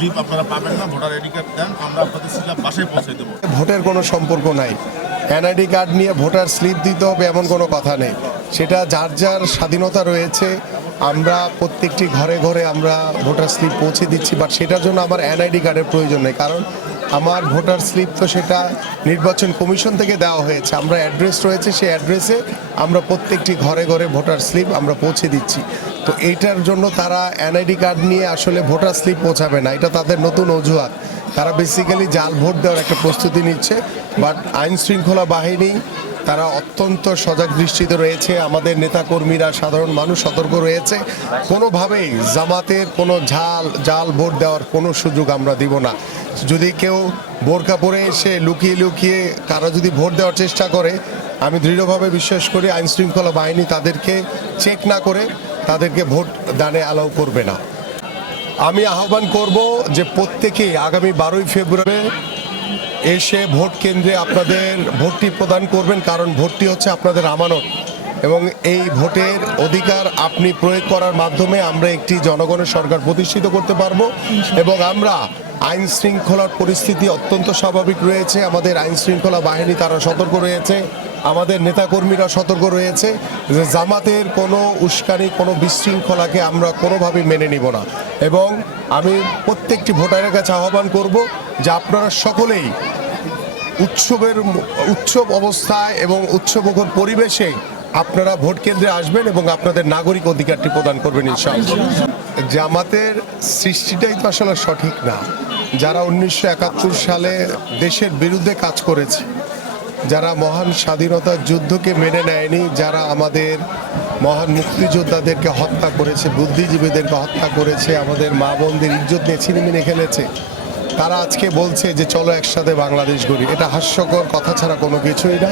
Slip আপনারা পাবেন না, ভোটার আইডি কার্ড দেন, আমরা আপনাদের স্লিপ বাসায় পৌঁছে দেবো। ভোটের কোনো সম্পর্ক নাই। এনআইডি কার্ড নিয়ে ভোটার স্লিপ দিতে হবে এমন কোনো কথা নেই। সেটা যার যার স্বাধীনতা রয়েছে। আমরা প্রত্যেকটি ঘরে ঘরে আমরা ভোটার স্লিপ পৌঁছে দিচ্ছি, বাট সেটার জন্য আমার এনআইডি কার্ডের প্রয়োজন নেই, কারণ আমার ভোটার স্লিপ তো সেটা নির্বাচন কমিশন থেকে দেওয়া হয়েছে। আমরা অ্যাড্রেস রয়েছে, সেই অ্যাড্রেসে আমরা প্রত্যেকটি ঘরে ঘরে ভোটার স্লিপ আমরা পৌঁছে দিচ্ছি। তো এইটার জন্য তারা এনআইডি কার্ড নিয়ে আসলে ভোটার স্লিপ পৌঁছাবে না, এটা তাদের নতুন অজুহাত। তারা বেসিক্যালি জাল ভোট দেওয়ার একটা প্রস্তুতি নিচ্ছে। বাট আইন শৃঙ্খলা বাহিনী তারা অত্যন্ত সজাগ দৃষ্টিতে রয়েছে। আমাদের নেতাকর্মীরা, সাধারণ মানুষ সতর্ক রয়েছে। কোনোভাবেই জামাতের কোনো জাল ভোট দেওয়ার কোনো সুযোগ আমরা দিব না। যদি কেউ বোরকা পরে এসে লুকিয়ে লুকিয়ে কারা যদি ভোট দেওয়ার চেষ্টা করে, আমি দৃঢ়ভাবে বিশ্বাস করি আইন শৃঙ্খলা বাহিনী তাদেরকে চেক না করে তাদেরকে ভোট দানে অ্যালাউ করবে না। আমি আহ্বান করব যে প্রত্যেকেই আগামী 12ই ফেব্রুয়ারি এসে ভোট কেন্দ্রে আপনাদের ভোটটি প্রদান করবেন, কারণ ভোটটি হচ্ছে আপনাদের আমানত এবং এই ভোটের অধিকার আপনি প্রয়োগ করার মাধ্যমে আমরা একটি জনগণের সরকার প্রতিষ্ঠিত করতে পারবো। এবং আমরা আইন শৃঙ্খলার পরিস্থিতি অত্যন্ত স্বাভাবিক রয়েছে, আমাদের আইন শৃঙ্খলা বাহিনী তারা সতর্ক রয়েছে, আমাদের নেতাকর্মীরা সতর্ক রয়েছে যে জামাতের কোনো উস্কানি, কোনো বিশৃঙ্খলাকে আমরা কোনোভাবেই মেনে নিব না। এবং আমি প্রত্যেকটি ভোটারের কাছে আহ্বান করব যে আপনারা সকলেই উৎসব অবস্থায় এবং উৎসবমুখর পরিবেশে আপনারা ভোট কেন্দ্রে আসবেন এবং আপনাদের নাগরিক অধিকারটি প্রদান করবেন ইনশাআল্লাহ। জামাতের সৃষ্টিটাই তো আসলে সঠিক না। যারা 1971 সালে দেশের বিরুদ্ধে কাজ করেছে, যারা মহান স্বাধীনতার যুদ্ধকে মেনে নেয়নি, যারা আমাদের মহান মুক্তিযোদ্ধাদেরকে হত্যা করেছে, বুদ্ধিজীবীদেরকে হত্যা করেছে, আমাদের মা বোনদের ইজ্জত নিয়ে ছিনিমিনি খেলেছে, তারা আজকে বলছে যে চলো একসাথে বাংলাদেশ গড়ি। এটা হাস্যকর কথা ছাড়া কোনো কিছুই না।